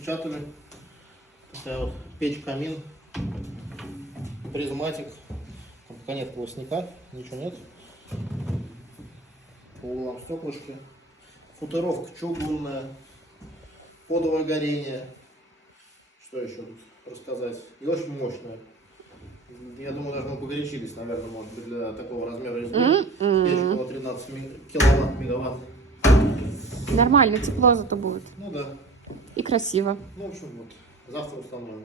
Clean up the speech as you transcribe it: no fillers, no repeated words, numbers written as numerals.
распечатали. Такая вот печь-камин, призматик. Там пока нет полосника, ничего нет. По углам стеклышки. Футеровка чугунная. Подовое горение. Что еще тут рассказать? И очень мощная. Я думаю, даже мы погорячились, наверное, может быть, для такого размера избы. Печь около 13 киловатт, мегаватт. Нормально, тепло зато будет. Ну да. И красиво. Ну, в общем, вот. Завтра установим.